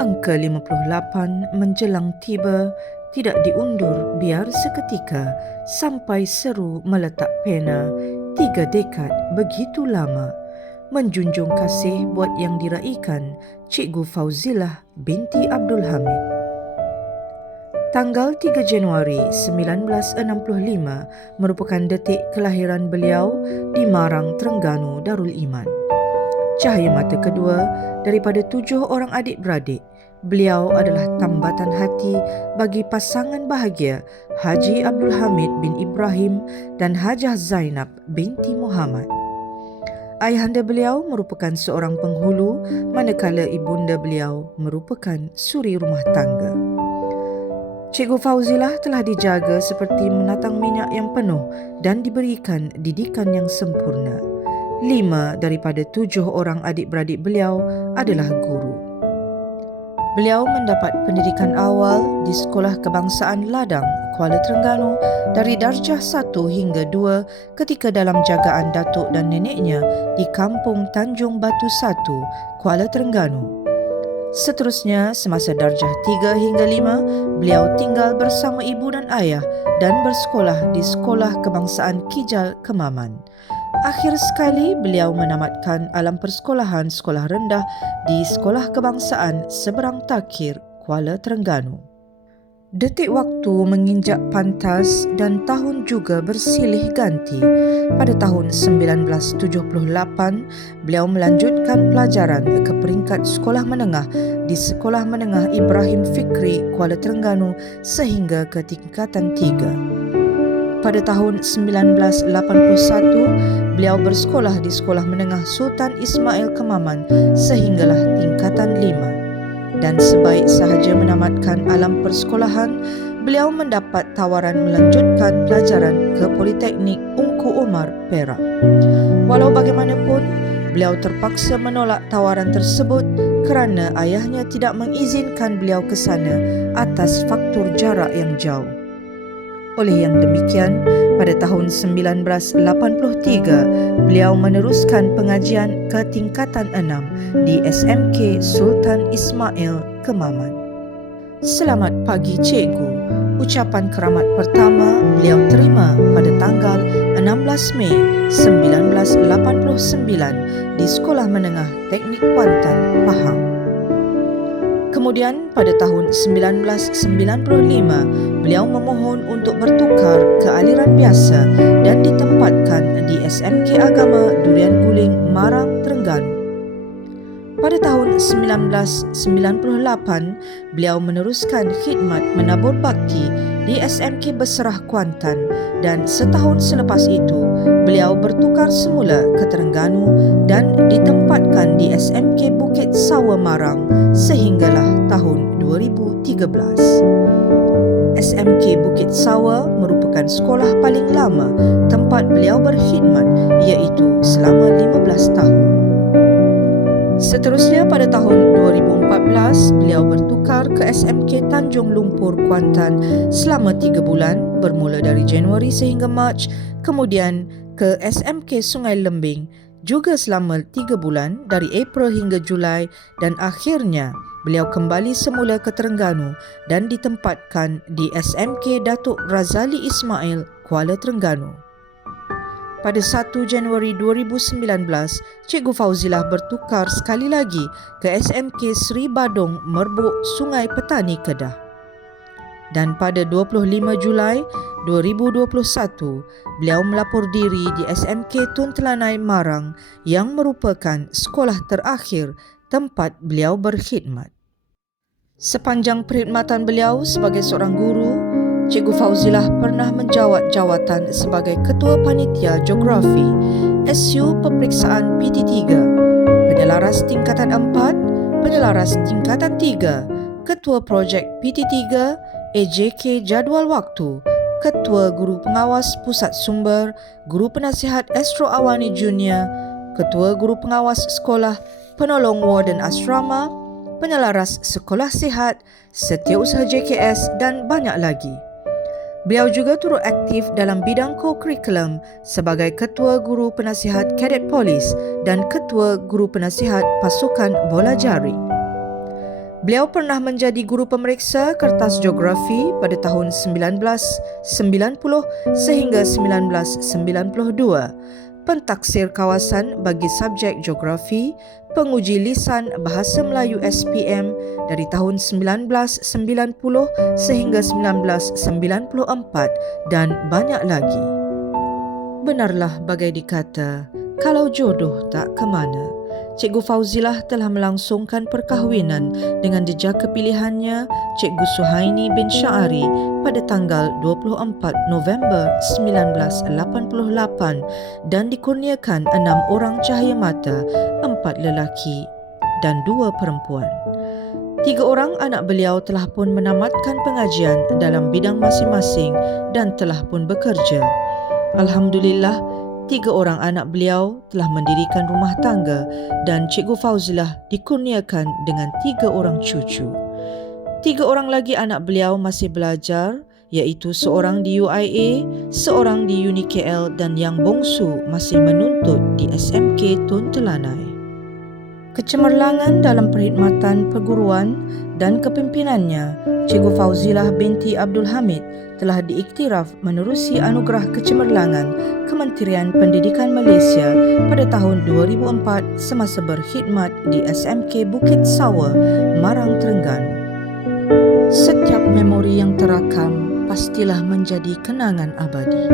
Angka 58 menjelang tiba, tidak diundur biar seketika sampai seru meletak pena. 3 dekad begitu lama. Menjunjung kasih buat yang diraikan Cikgu Fauzilah binti Abdul Hamid. Tanggal 3 Januari 1965 merupakan detik kelahiran beliau di Marang, Terengganu, Darul Iman. Cahaya mata kedua daripada 7 orang adik-beradik, beliau adalah tambatan hati bagi pasangan bahagia Haji Abdul Hamid bin Ibrahim dan Hajah Zainab binti Muhammad. Ayahanda beliau merupakan seorang penghulu, manakala ibunda beliau merupakan suri rumah tangga. Cikgu Fauzilah telah dijaga seperti menatang minyak yang penuh dan diberikan didikan yang sempurna. 5 daripada 7 orang adik-beradik beliau adalah guru. Beliau mendapat pendidikan awal di Sekolah Kebangsaan Ladang, Kuala Terengganu dari darjah 1 hingga 2 ketika dalam jagaan datuk dan neneknya di Kampung Tanjung Batu 1, Kuala Terengganu. Seterusnya, semasa darjah 3 hingga 5, beliau tinggal bersama ibu dan ayah dan bersekolah di Sekolah Kebangsaan Kijal, Kemaman. Akhir sekali, beliau menamatkan alam persekolahan sekolah rendah di Sekolah Kebangsaan Seberang Takir, Kuala Terengganu. Detik waktu menginjak pantas dan tahun juga bersilih ganti. Pada tahun 1978, beliau melanjutkan pelajaran ke peringkat sekolah menengah di Sekolah Menengah Ibrahim Fikri, Kuala Terengganu sehingga ke tingkatan 3. Pada tahun 1981, beliau bersekolah di Sekolah Menengah Sultan Ismail Kemaman sehinggalah tingkatan 5. Dan sebaik sahaja menamatkan alam persekolahan, beliau mendapat tawaran melanjutkan pelajaran ke Politeknik Ungku Umar, Perak. Walau bagaimanapun, beliau terpaksa menolak tawaran tersebut kerana ayahnya tidak mengizinkan beliau ke sana atas faktor jarak yang jauh. Oleh yang demikian, pada tahun 1983, beliau meneruskan pengajian ke tingkatan 6 di SMK Sultan Ismail, Kemaman. Selamat pagi cikgu. Ucapan keramat pertama beliau terima pada tanggal 16 Mei 1989 di Sekolah Menengah Teknik Kuantan, Pahang. Kemudian pada tahun 1995, beliau memohon untuk bertukar ke aliran biasa dan ditempatkan di SMK Agama Durian Guling, Marang, Terengganu. Pada tahun 1998, beliau meneruskan khidmat menabur bakti di SMK Beserah Kuantan dan setahun selepas itu, beliau bertukar semula ke Terengganu dan ditempatkan di SMK Bukit Sawa, Marang sehinggalah tahun 2013. SMK Bukit Sawa merupakan sekolah paling lama tempat beliau berkhidmat iaitu selama 15 tahun. Seterusnya pada tahun 2014, beliau bertukar ke SMK Tanjung Lumpur, Kuantan selama 3 bulan bermula dari Januari sehingga Mac, kemudian ke SMK Sungai Lembing juga selama 3 bulan dari April hingga Julai dan akhirnya beliau kembali semula ke Terengganu dan ditempatkan di SMK Datuk Razali Ismail, Kuala Terengganu. Pada 1 Januari 2019, Cikgu Fauzilah bertukar sekali lagi ke SMK Seri Badung, Merbuk, Sungai Petani, Kedah. Dan pada 25 Julai 2021, beliau melapor diri di SMK Tun Telanai, Marang yang merupakan sekolah terakhir tempat beliau berkhidmat. Sepanjang perkhidmatan beliau sebagai seorang guru, Cikgu Fauzilah pernah menjawat jawatan sebagai Ketua Panitia Geografi SU Peperiksaan PT3, Penyelaras Tingkatan 4, Penyelaras Tingkatan 3, Ketua Projek PT3, AJK Jadual Waktu, Ketua Guru Pengawas Pusat Sumber, Guru Penasihat Astro Awani Junior, Ketua Guru Pengawas Sekolah, Penolong Warden Asrama, Penyelaras Sekolah Sihat, Setiausaha JKS dan banyak lagi. Beliau juga turut aktif dalam bidang co-curriculum sebagai Ketua Guru Penasihat Kadet Polis dan Ketua Guru Penasihat Pasukan Bola Jaring. Beliau pernah menjadi guru pemeriksa kertas geografi pada tahun 1990 sehingga 1992, pentaksir kawasan bagi subjek geografi, penguji lisan Bahasa Melayu SPM dari tahun 1990 sehingga 1994 dan banyak lagi. Benarlah bagai dikata, kalau jodoh tak ke mana. Cikgu Fauzilah telah melangsungkan perkahwinan dengan jejaka pilihannya Cikgu Suhaini bin Sya'ari pada tanggal 24 November 1988 dan dikurniakan 6 orang cahaya mata, 4 lelaki dan 2 perempuan. 3 orang anak beliau telah pun menamatkan pengajian dalam bidang masing-masing dan telah pun bekerja. Alhamdulillah, 3 orang anak beliau telah mendirikan rumah tangga dan Cikgu Fauzilah dikurniakan dengan 3 orang cucu. 3 orang lagi anak beliau masih belajar, iaitu seorang di UIA, seorang di UniKL dan yang bongsu masih menuntut di SMK Tun Telanai. Kecemerlangan dalam perkhidmatan perguruan dan kepimpinannya, Cikgu Fauzilah binti Abdul Hamid telah diiktiraf menerusi anugerah kecemerlangan Kementerian Pendidikan Malaysia pada tahun 2004 semasa berkhidmat di SMK Bukit Sawa, Marang, Terengganu. Setiap memori yang terakam pastilah menjadi kenangan abadi.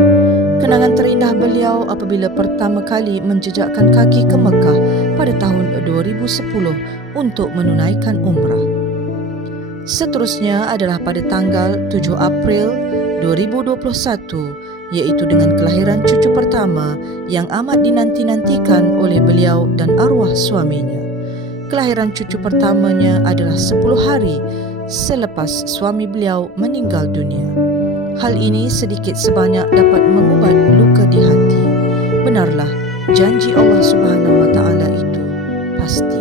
Kenangan terindah beliau apabila pertama kali menjejakkan kaki ke Mekah pada tahun 2010 untuk menunaikan umrah. Seterusnya adalah pada tanggal 7 April 2021, iaitu dengan kelahiran cucu pertama yang amat dinanti-nantikan oleh beliau dan arwah suaminya. Kelahiran cucu pertamanya adalah 10 hari selepas suami beliau meninggal dunia. Hal ini sedikit sebanyak dapat mengubat luka di hati. Benarlah, janji Allah Subhanahu Wa Taala itu pasti.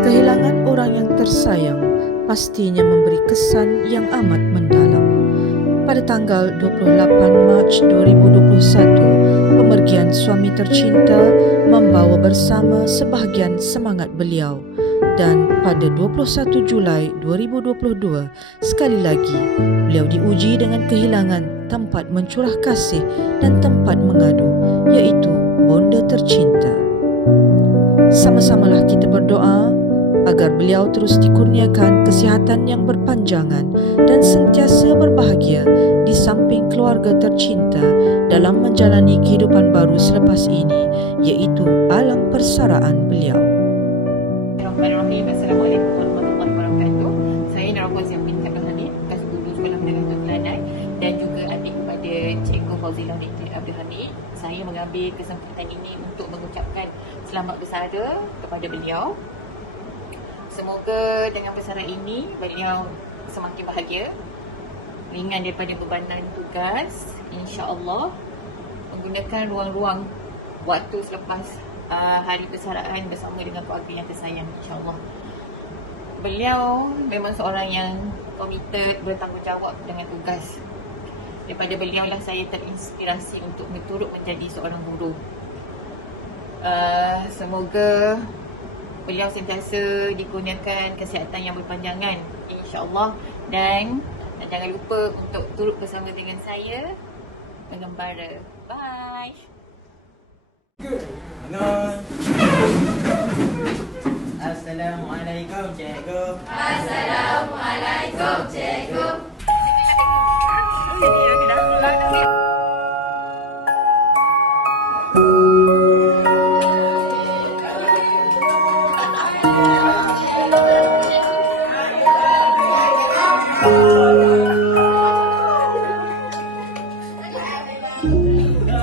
Kehilangan orang yang tersayang pastinya memberi kesan yang amat mendalam. Pada tanggal 28 Mac 2021, pemergian suami tercinta membawa bersama sebahagian semangat beliau. Dan pada 21 Julai 2022, sekali lagi beliau diuji dengan kehilangan tempat mencurah kasih dan tempat mengadu, iaitu bonda tercinta. Sama-samalah kita berdoa agar beliau terus dikurniakan kesihatan yang berpanjangan dan sentiasa berbahagia di samping keluarga tercinta dalam menjalani kehidupan baru selepas ini, iaitu alam persaraan beliau. Bismillahirrahmanirrahim. Assalamualaikum warahmatullahi wabarakatuh. Saya Nara Fauziah binti Abdul Hamid, bekas guru Sekolah Menengah Tun Telanai dan juga adik kepada Cikgu Fauzilah binti Abdul Hamid. Saya mengambil kesempatan ini untuk mengucapkan selamat bersara kepada beliau. Semoga dengan bersara ini beliau semakin bahagia, ringan daripada bebanan tugas, insya-Allah, menggunakan ruang-ruang waktu selepas hari persaraan bersama dengan keluarga yang tersayang, insya-Allah. Beliau memang seorang yang komited, bertanggungjawab dengan tugas. Daripada beliau lah saya terinspirasi untuk turut menjadi seorang guru. Semoga beliau sentiasa dikurniakan kesihatan yang berpanjangan, insya-Allah, dan jangan lupa untuk turut bersama dengan saya mengembara. Bye. Assalamualaikum cikgu. Assalamualaikum cikgu.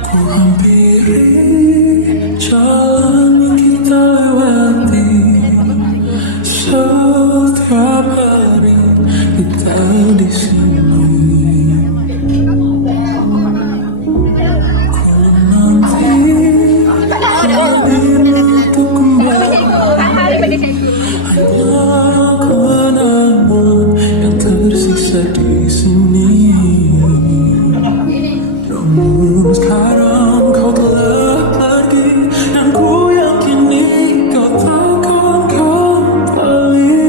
Ku hampiri jalan yang kita lewati setiap hari kita di sini. Ku nanti hadir untuk kembali. Hanya kenangan yang tersisa di sini. Namun sekarang kau telah pergi dan ku yakini kau takkan kembali.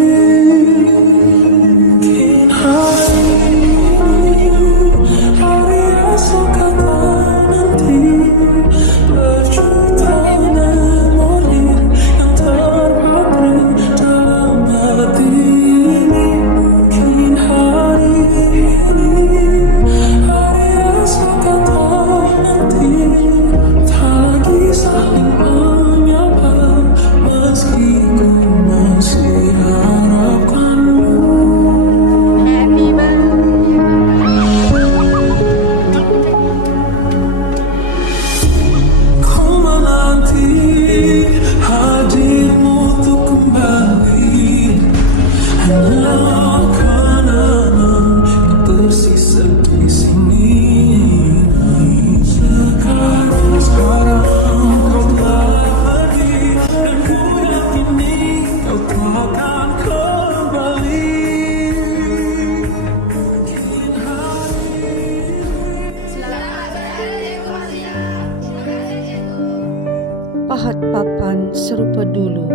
pahat papan serupa dulu,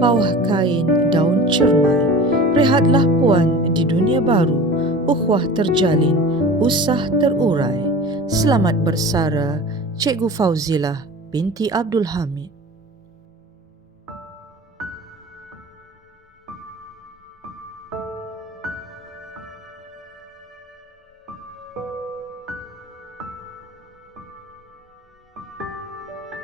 bawah kain daun cermai. Rehatlah puan di dunia baru, ukhuwah terjalin, usah terurai. Selamat bersara, Cikgu Fauzilah binti Abdul Hamid.